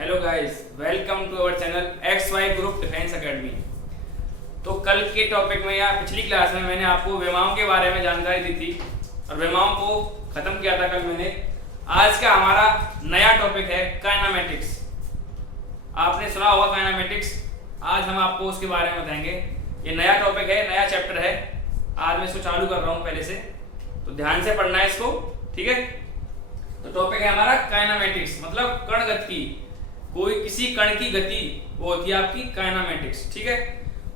Hello guys, welcome to our channel XY group defence academy. तो कल के topic में या पिछली क्लास में मैंने आपको विमाओं के बारे में जानकारी दी थी और विमाओं को खत्म किया था कल मैंने। आज का हमारा नया टॉपिक है काइनेमेटिक्स। आपने सुना होगा काइनेमेटिक्स, आज हम आपको उसके बारे में बताएंगे। ये नया टॉपिक है, नया चैप्टर है। आज मैं इसको चालू कर रहा हूँ पहले से, तो ध्यान से पढ़ना है इसको, ठीक है। तो टॉपिक है हमारा काइनेमेटिक्स, मतलब कण गति। कोई किसी कण की गति वो होती है आपकी काइनेमेटिक्स, ठीक है।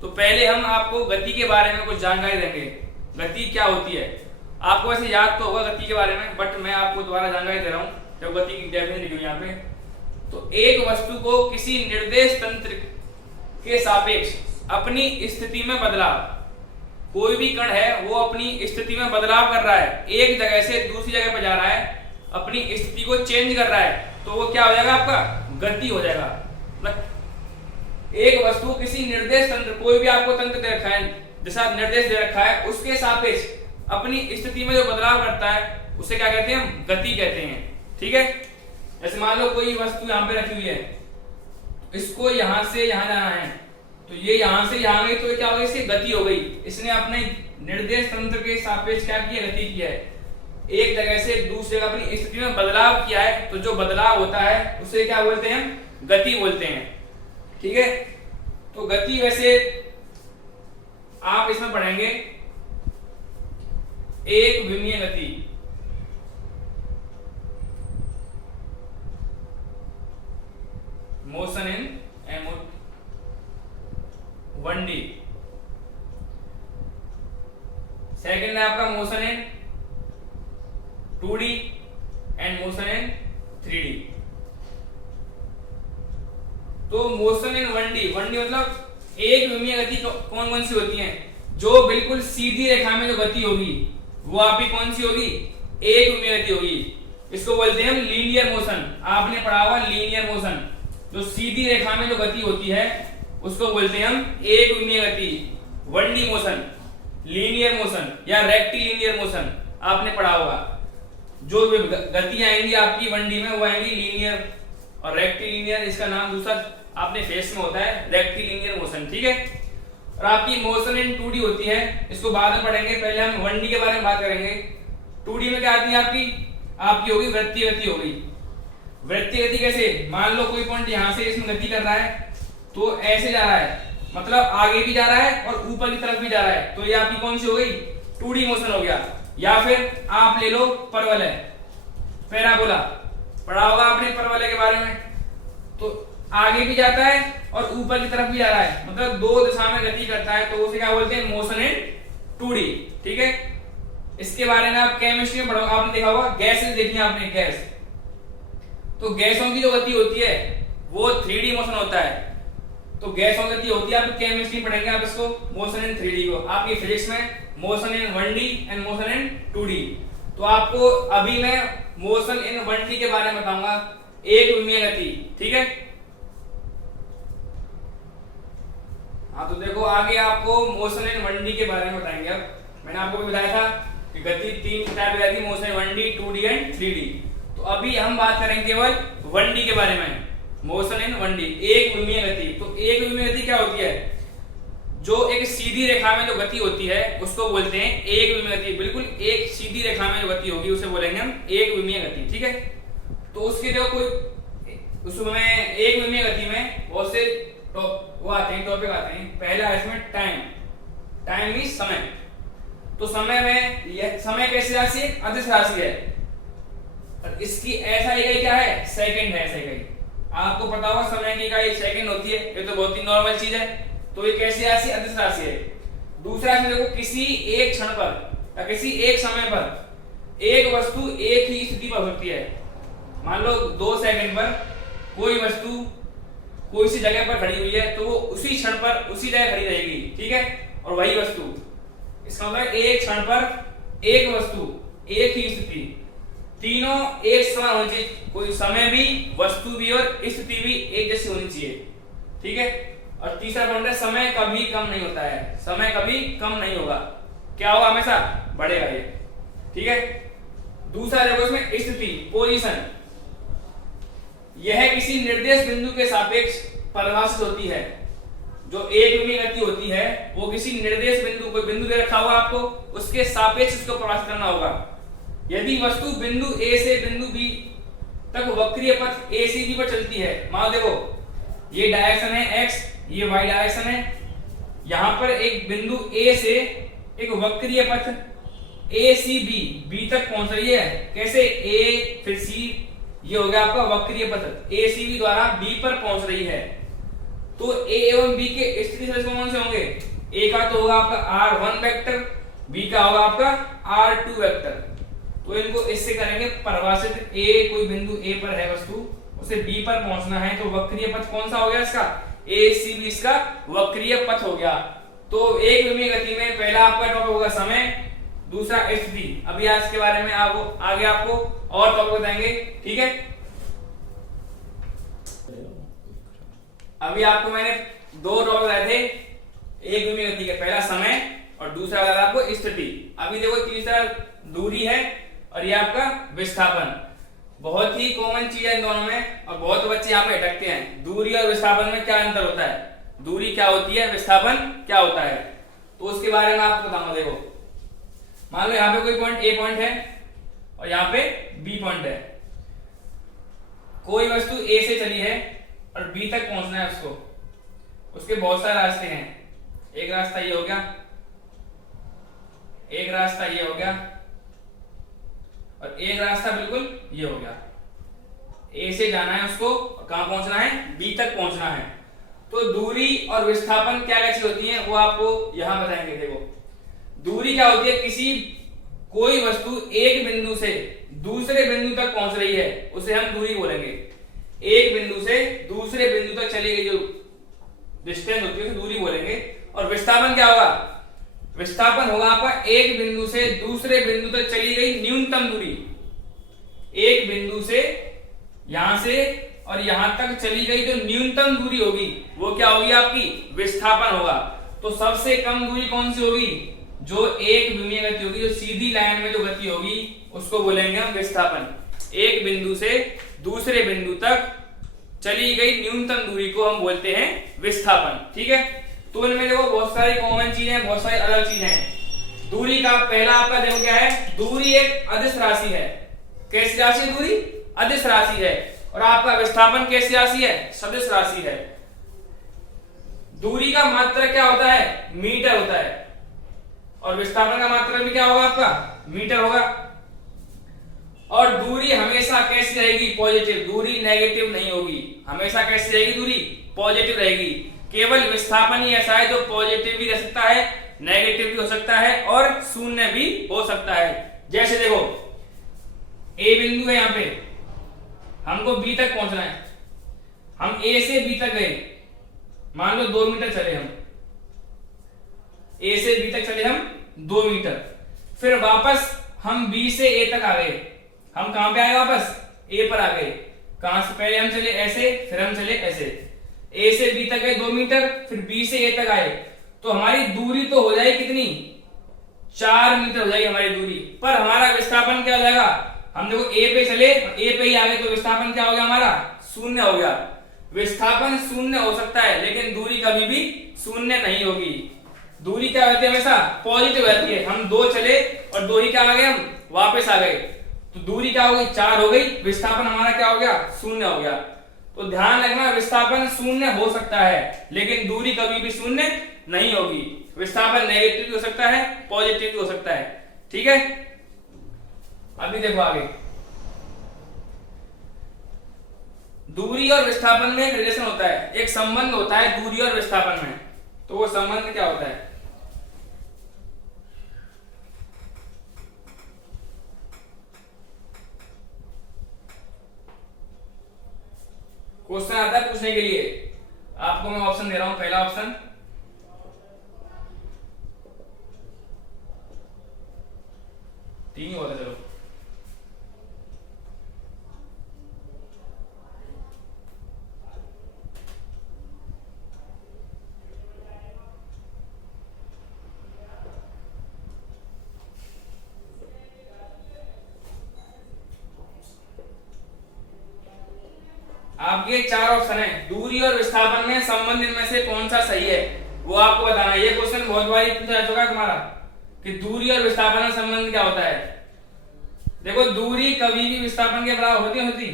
तो पहले हम आपको गति के बारे में कुछ जानकारी देंगे। गति क्या होती है आपको वैसे याद तो होगा गति के बारे में, बट मैं आपको दोबारा जानकारी दे रहा हूँ। जब गति की डेफिनेशन लिखी हुई यहाँ पे, तो एक वस्तु को किसी निर्देश तंत्र के सापेक्ष अपनी स्थिति में बदलाव। कोई भी कण है वो अपनी स्थिति में बदलाव कर रहा है, एक जगह से दूसरी जगह पर जा रहा है, अपनी स्थिति को चेंज कर रहा है, तो वो क्या हो जाएगा, आपका गति हो जाएगा। मतलब एक वस्तु किसी निर्देश तंत्र, कोई भी आपको तंत्र दे रखा है, जैसा निर्देश दे रखा है, उसके सापेक्ष अपनी स्थिति में जो बदलाव करता है उसे क्या कहते हैं, हम गति कहते हैं, ठीक है। जैसे मान लो कोई वस्तु यहाँ पे रखी हुई है, इसको यहां से यहां जाना है, तो ये यहां से यहां गई, तो ये क्या हो गई, इसकी गति हो गई। इसने अपने निर्देश तंत्र के सापेक्ष क्या किया, गति किया है, एक जगह से दूसरी जगह अपनी स्थिति में बदलाव किया है। तो जो बदलाव होता है उसे क्या बोलते हैं, हम गति बोलते हैं, ठीक है। तो गति वैसे आप इसमें पढ़ेंगे एक विमीय गति, मोशन इन 1D। सेकंड है आपका motion in 2D and motion in 3D। तो मोशन इन 1D मतलब एक विमीय गति कौन कौन सी होती है, जो बिल्कुल सीधी रेखा में जो गति होगी वो आपकी कौन सी होगी, एक विमीय गति होगी। इसको बोलते हैं हम लीनियर मोशन। आपने पढ़ा हुआ लीनियर मोशन, जो सीधी रेखा में जो गति होती है उसको बोलते हैं हम एक विमीय गति, 1D मोशन, लीनियर मोशन या रेक्टिलिनियर मोशन आपने पढ़ा होगा। जो गति आएंगी आपकी 1D में वो आएंगी लीनियर और रेक्टिलिनियर, इसका नाम दूसरा आपने फेस में होता है रेक्टिलिनियर मोशन, ठीक है। और आपकी मोशन इन 2D होती है, इसको बाद में पढ़ेंगे, पहले हम 1D के बारे में बात करेंगे। 2D में क्या आती है आपकी होगी वृत्तीय गति हो गई। वृत्तीय गति कैसे, मान लो कोई पॉइंट यहां से इसमें गति कर रहा है, तो ऐसे जा रहा है, मतलब आगे भी जा रहा है और ऊपर की तरफ भी जा रहा है, तो ये आपकी कौन सी हो गई, 2D मोशन हो गया। या फिर आप ले लो परवलय, पैराबोला, पढ़ा होगा आपने परवलय के बारे में। तो आगे भी जाता है और ऊपर की तरफ भी जा रहा है, मतलब दो दिशा में गति करता है, तो उसे क्या बोलते हैं, मोशन इन 2D, ठीक है। इसके बारे में आप केमिस्ट्री में पढ़ोगे, आपने देखा होगा गैसेस देखी आपने, गैस। तो गैसों की जो गति होती है वो 3D मोशन होता है। तो गैसों की गति होती है, आप केमिस्ट्री पढ़ेंगे आप इसको, मोशन इन 3D को। आपकी फिजिक्स में motion in 1D and motion in 2D। तो आपको अभी मैं मोशन इन 1D के बारे में बताऊंगा, एक विमीय गति, ठीक है। हाँ, तो देखो आगे आपको मोशन इन 1D के बारे में बताएंगे। अब मैंने आपको भी बताया था कि गति 3 टाइप की थी, motion in 1D, 2D and 3D। तो अभी हम बात करेंगे केवल 1D के बारे में, मोशन इन 1D, एक विमीय गति। तो एक विमीय गति क्या होती है, जो एक सीधी रेखा में जो गति होती है उसको बोलते हैं एक विमीय गति। बिल्कुल एक सीधी रेखा में जो गति होगी उसे बोलेंगे हम एक विमीय गति, ठीक है। तो उसके जो कोई उसमें एक विमीय गति में बहुत से वो आते हैं, टॉपिक आते हैं। पहला है इसमें टाइम। टाइम मींस समय। तो समय में यह समय कैसी राशि है, अदिश राशि है, और इसकी ऐसा इकाई क्या है, सेकंड है। ऐसा इकाई आपको पता होगा, समय की इकाई सेकंड होती है, ये तो बहुत ही नॉर्मल चीज है। तो ये कैसी राशि, अदिश राशि है। दूसरा है देखो, किसी एक क्षण पर या किसी एक समय पर एक वस्तु एक ही स्थिति पर होती है। मान लो 2 सेकंड पर कोई वस्तु कोई सी जगह पर खड़ी हुई है, तो वो उसी क्षण पर उसी जगह खड़ी रहेगी, ठीक है। और वही वस्तु, इसका मतलब एक क्षण पर एक वस्तु एक ही स्थिति, तीनों एक समान होनी चाहिए। कोई समय भी, वस्तु भी और स्थिति भी एक जैसी होनी चाहिए, ठीक है। और तीसरा पॉइंट है, समय कभी कम नहीं होता है, समय कभी कम नहीं होगा, क्या होगा, हमेशा बढ़ेगा ये, ठीक है। दूसरा देखो इसमें स्थिति, पोजीशन। यह किसी निर्देश बिंदु के सापेक्ष परिभाषित होती है। जो एक विमीय गति होती है वो किसी निर्देश बिंदु, कोई बिंदु दे रखा होगा आपको, उसके सापेक्ष इसको परिभाषित करना होगा। यदि वस्तु बिंदु ए से बिंदु बी तक वक्रीय पथ ए सी बी पर चलती है, मान देखो ये डायरेक्शन है x, ये y डायरेक्शन है, यहां पर एक बिंदु A से एक वक्रीय पथ ACB B तक पहुंच रही है। कैसे? A फिर C, ये हो गया आपका वक्रीय पथ ACB द्वारा B पर पहुंच रही है। तो A एवं B के स्थिति सदिश कौन से होंगे? A का तो होगा आपका R1 वेक्टर, B का होगा आपका R2 वेक्टर। तो इनको इससे करेंगे परिभाषित। A कोई बिंदु A पर है वस्तु, उसे B पर पहुंचना है, तो वक्रीय पथ कौन सा हो गया इसका? ACB इसका वक्रीय पथ हो गया। तो एक विमीय गति में पहला आपका टॉपिक होगा समय, दूसरा स्थिति। अभी आज के बारे में आगे आपको और टॉपिक बताएंगे, ठीक है। अभी आपको मैंने दो टॉपिक बताए थे एक विमीय गति के, पहला समय और दूसरा बताया आपको स्थिति। अभी देखो तीसरा दूरी है और ये आपका विस्थापन। बहुत ही कॉमन चीज है इन दोनों में और बहुत बच्चे यहाँ पे अटकते हैं। दूरी और विस्थापन में क्या अंतर होता है, दूरी क्या होती है, विस्थापन क्या होता है, तो उसके बारे में आपको बताऊंगा। देखो मान लो यहाँ पे कोई पॉइंट A पॉइंट है और यहाँ पे B पॉइंट है। कोई वस्तु A से चली है और B तक पहुंचना है उसको, उसके बहुत सारे रास्ते हैं। एक रास्ता ये हो गया, एक रास्ता ये हो गया और एक रास्ता बिल्कुल ये हो गया। A से जाना है उसको, कहां पहुंचना है? B तक पहुंचना है। तो दूरी और विस्थापन क्या क्या चीज होती है वो आपको यहां बताएंगे। देखो दूरी क्या होती है, किसी कोई वस्तु एक बिंदु से दूसरे बिंदु तक पहुंच रही है, उसे हम दूरी बोलेंगे। एक बिंदु से दूसरे बिंदु तक चली गई जो डिस्टेंस होती है उसे दूरी बोलेंगे। और विस्थापन क्या होगा? विस्थापन होगा आपका एक बिंदु से दूसरे बिंदु तक चली गई न्यूनतम दूरी। एक बिंदु से यहां से और यहां तक चली गई जो न्यूनतम दूरी होगी वो क्या होगी? आपकी विस्थापन होगा। तो सबसे कम दूरी कौन सी होगी? जो एक विमीय गति होगी, जो सीधी लाइन में जो गति होगी उसको बोलेंगे हम विस्थापन। एक बिंदु से दूसरे बिंदु तक चली गई न्यूनतम दूरी को हम बोलते हैं विस्थापन, ठीक है। तो इनमें देखो बहुत सारी कॉमन चीजें हैं, बहुत सारी अलग चीजें हैं। दूरी का पहला आपका देखो क्या है, दूरी एक अदिश राशि है। कैसी राशि? दूरी अदिश राशि है। और आपका विस्थापन कैसी राशि है? सदिश राशि है। दूरी का मात्रक क्या होता है? मीटर होता है। और विस्थापन का मात्रक भी क्या होगा आपका? मीटर होगा। और दूरी हमेशा कैसी रहेगी? पॉजिटिव। दूरी नेगेटिव नहीं होगी, हमेशा कैसी रहेगी? दूरी पॉजिटिव रहेगी। केवल विस्थापन ही ऐसा है जो पॉजिटिव भी रह सकता है, नेगेटिव भी हो सकता है और शून्य भी हो सकता है। जैसे देखो A बिंदु है, यहाँ पे हमको B तक पहुंचना है। हम A से B तक गए, मान लो 2 मीटर चले हम, A से B तक चले हम 2 मीटर। फिर वापस हम B से A तक आ गए। हम कहां पे आए? वापस A पर आ गए। कहां से? पहले हम चले ऐसे, फिर हम चले ऐसे। A से B तक गए 2 मीटर, फिर B से A तक आए। तो हमारी दूरी तो हो जाएगी कितनी? 4 मीटर हो जाएगी हमारी दूरी। पर हमारा विस्थापन क्या हो जाएगा? हम देखो A पे चले, A पे ही आ गए, तो विस्थापन क्या हो गया हमारा? शून्य हो गया। विस्थापन शून्य हो सकता है लेकिन दूरी कभी भी शून्य नहीं होगी। दूरी क्या होती है? हमेशा पॉजिटिव रहती है। हम 2 चले और 2 ही क्या आ गए? हम वापस आ गए। तो दूरी क्या हो गई? 4 हो गई। विस्थापन हमारा क्या हो गया? शून्य हो गया। तो ध्यान रखना, विस्थापन शून्य हो सकता है लेकिन दूरी कभी भी शून्य नहीं होगी। विस्थापन नेगेटिव भी हो सकता है, पॉजिटिव भी हो सकता है, ठीक है। अभी देखो आगे, दूरी और विस्थापन में एक रिलेशन होता है, एक संबंध होता है दूरी और विस्थापन में। तो वो संबंध क्या होता है? क्वेश्चन आता है पूछने के लिए, आपको मैं ऑप्शन दे रहा हूं। पहला ऑप्शन तीन ही होता है, चलो। आपके 4 ऑप्शन है, दूरी और विस्थापन में संबंध इनमें से कौन सा सही है वो आपको बताना है। ये क्वेश्चन बहुत बार पूछा जा चुका है तुम्हारा कि दूरी और विस्थापन में संबंध क्या होता है। देखो दूरी कभी भी विस्थापन के बराबर होती होती,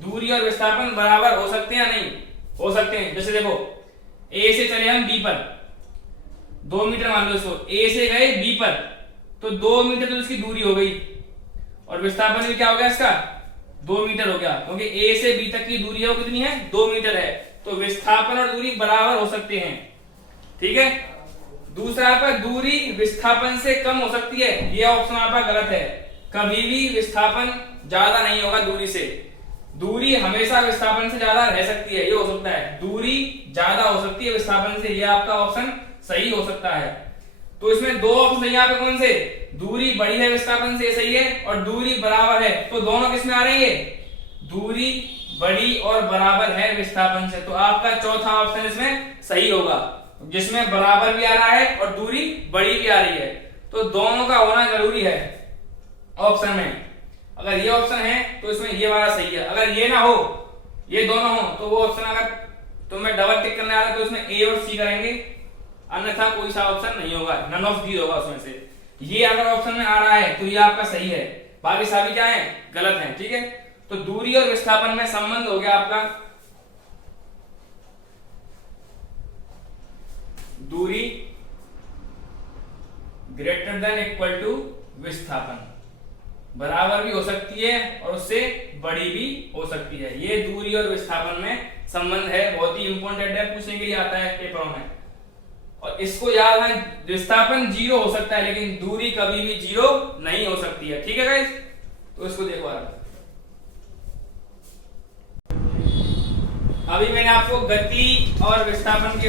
दूरी और विस्थापन बराबर हो सकते हैं या नहीं हो सकते हैं। जैसे देखो ए से चले हम बी पर, 2 मीटर मान लो इसको, ए से गए बी पर तो 2 मीटर तो इसकी दूरी हो गई और विस्थापन भी क्या हो गया इसका 2 मीटर हो गया, क्योंकि ए से बी तक की दूरी है वो कितनी है 2 मीटर है, तो विस्थापन और दूरी बराबर हो सकते हैं। ठीक है। दूसरा आपका दूरी विस्थापन से कम हो सकती है, ये ऑप्शन आपका गलत है। कभी भी विस्थापन ज्यादा नहीं होगा दूरी से, दूरी हमेशा विस्थापन से ज्यादा रह सकती है, ये हो सकता है। दूरी ज्यादा हो सकती है विस्थापन से, ये आपका ऑप्शन सही हो सकता है। तो इसमें 2 ऑप्शन यहाँ पे कौन से, दूरी बड़ी है विस्थापन से सही है और दूरी बराबर है, तो दोनों किसमें आ रही है, दूरी बड़ी और बराबर है विस्थापन से, तो आपका चौथा ऑप्शन इसमें सही होगा, जिसमें बराबर भी आ रहा है और दूरी बड़ी भी आ रही है, तो दोनों का होना जरूरी है ऑप्शन में। अगर ये ऑप्शन है तो इसमें ये वाला सही है, अगर ये ना हो ये दोनों हो तो वो ऑप्शन अगर तुम्हें डबल टिक करने आ रहा है तो उसमें ए और सी करेंगे, अन्यथा कोई सा ऑप्शन नहीं होगा, नन ऑफ दी होगा उसमें से। ये अगर ऑप्शन में आ रहा है तो ये आपका सही है, बाकी सभी क्या है गलत है। ठीक है। तो दूरी और विस्थापन में संबंध हो गया आपका, दूरी ग्रेटर देन इक्वल टू विस्थापन, बराबर भी हो सकती है और उससे बड़ी भी हो सकती है। ये दूरी और विस्थापन में संबंध है, बहुत ही इंपॉर्टेंट है, पूछने के लिए आता है पेपरों में। और इसको याद है, विस्थापन 0 हो सकता है लेकिन दूरी कभी भी 0 नहीं हो सकती है। ठीक है गाइस, तो इसको देखो यार। अभी मैंने आपको गति और विस्थापन के,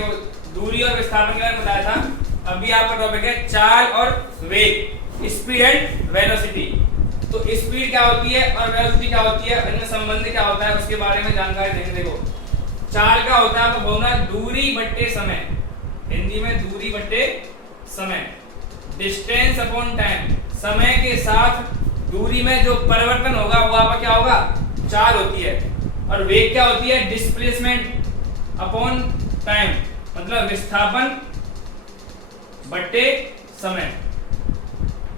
दूरी और विस्थापन के बारे में बताया था। अभी आपका टॉपिक है चाल और वेग, स्पीड एंड वेलोसिटी। तो स्पीड क्या होती है और वेलोसिटी क्या होती है, इनमें संबंध क्या होता है उसके बारे में जानकारी देंगे। देखो चाल का होता है आपका फॉर्मूला दूरी बट्टे समय, हिंदी में दूरी बट्टे समय, डिस्टेंस अपॉन टाइम, समय के साथ दूरी में जो परिवर्तन होगा वो आपका क्या होगा चाल होती है। और वेग क्या होती है, डिस्प्लेसमेंट अपॉन टाइम, मतलब विस्थापन बट्टे समय।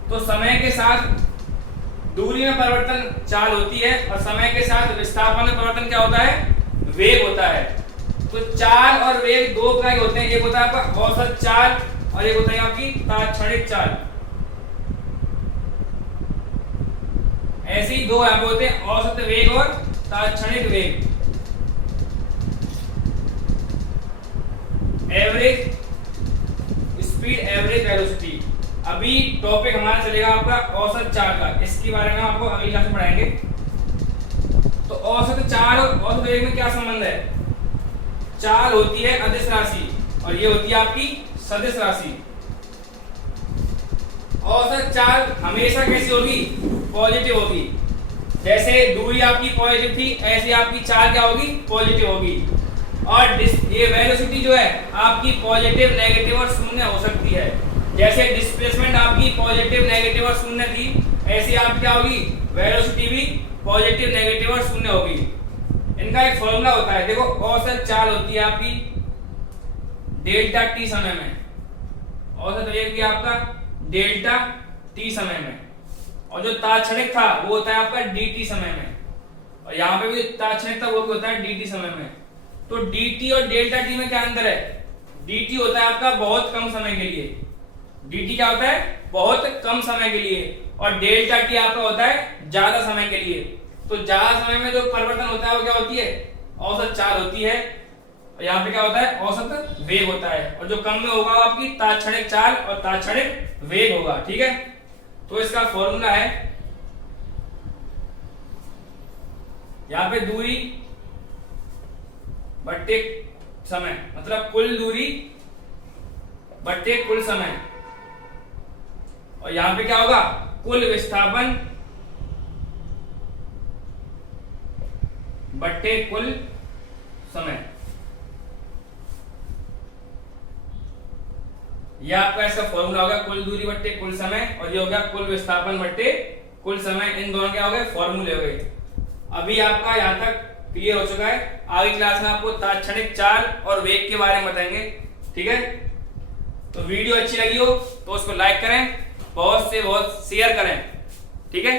तो समय के साथ दूरी में परिवर्तन चाल होती है और समय के साथ विस्थापन में परिवर्तन क्या होता है, वेग होता है। तो चाल और वेग 2 प्रकार के होते हैं, एक होता है आपका औसत चाल और एक होता है आपकी तात्क्षणिक चाल। ऐसे ही 2 यहाँ पे होते हैं, औसत वेग और तात्क्षणिक वेग, एवरेज स्पीड एवरेज वेलोसिटी। अभी टॉपिक हमारा चलेगा आपका औसत चाल का, इसके बारे में आपको अगली क्लास में पढ़ाएंगे। तो औसत चाल और औसत वेग में क्या संबंध है, चाल होती है अदिश राशि और ये होती है आपकी सदिश राशि। औसत चाल हमेशा कैसी होगी, पॉजिटिव होगी। जैसे दूरी आपकी पॉजिटिव थी ऐसे आपकी चाल क्या होगी, पॉजिटिव होगी। और ये वेलोसिटी जो है आपकी पॉजिटिव नेगेटिव और शून्य हो सकती है। जैसे डिस्प्लेसमेंट आपकी पॉजिटिव नेगेटिव और शून्य थी, ऐसी आप क्या होगी वेलोसिटी भी पॉजिटिव नेगेटिव और शून्य होगी। इनका एक फॉर्मूला होता है, देखो औसत चाल होती है आपकी डेल्टा टी समय में, औसत वेग भी आपका डेल्टा टी समय में, और जो तात्क्षणिक था वो होता है आपका dt समय में, और यहाँ पे भी तात्क्षणिक था वो भी होता है dt समय में। तो dt और डेल्टा टी में क्या अंतर है, dt होता है आपका बहुत कम समय के लिए, dt क्या होता है बहुत कम समय के लिए, और डेल्टा टी आपका होता है ज्यादा समय के लिए। तो ज्यादा समय में जो परिवर्तन होता है वो क्या होती है, औसत चाल होती है, और यहाँ पे क्या होता है औसत वेग होता है, और जो कम में होगा वो आपकी तात्क्षणिक चाल और तात्क्षणिक वेग होगा। ठीक है। तो इसका फॉर्मूला है, यहाँ पे दूरी बट्टे समय, मतलब कुल दूरी बट्टे कुल समय, और यहां पे क्या होगा कुल विस्थापन बट्टे कुल समय। यह आपका इसका फॉर्मूला होगा, कुल दूरी बट्टे कुल समय, और ये हो गया कुल विस्थापन बट्टे कुल समय। इन दोनों क्या हो गए फॉर्मूले हो गए। अभी आपका यहां तक क्लियर हो चुका है। आगे क्लास में आपको तात्क्षणिक चाल और वेग के बारे में बताएंगे, ठीक है। तो वीडियो अच्छी लगी हो तो उसको लाइक करें, बहुत से बहुत शेयर करें, ठीक है।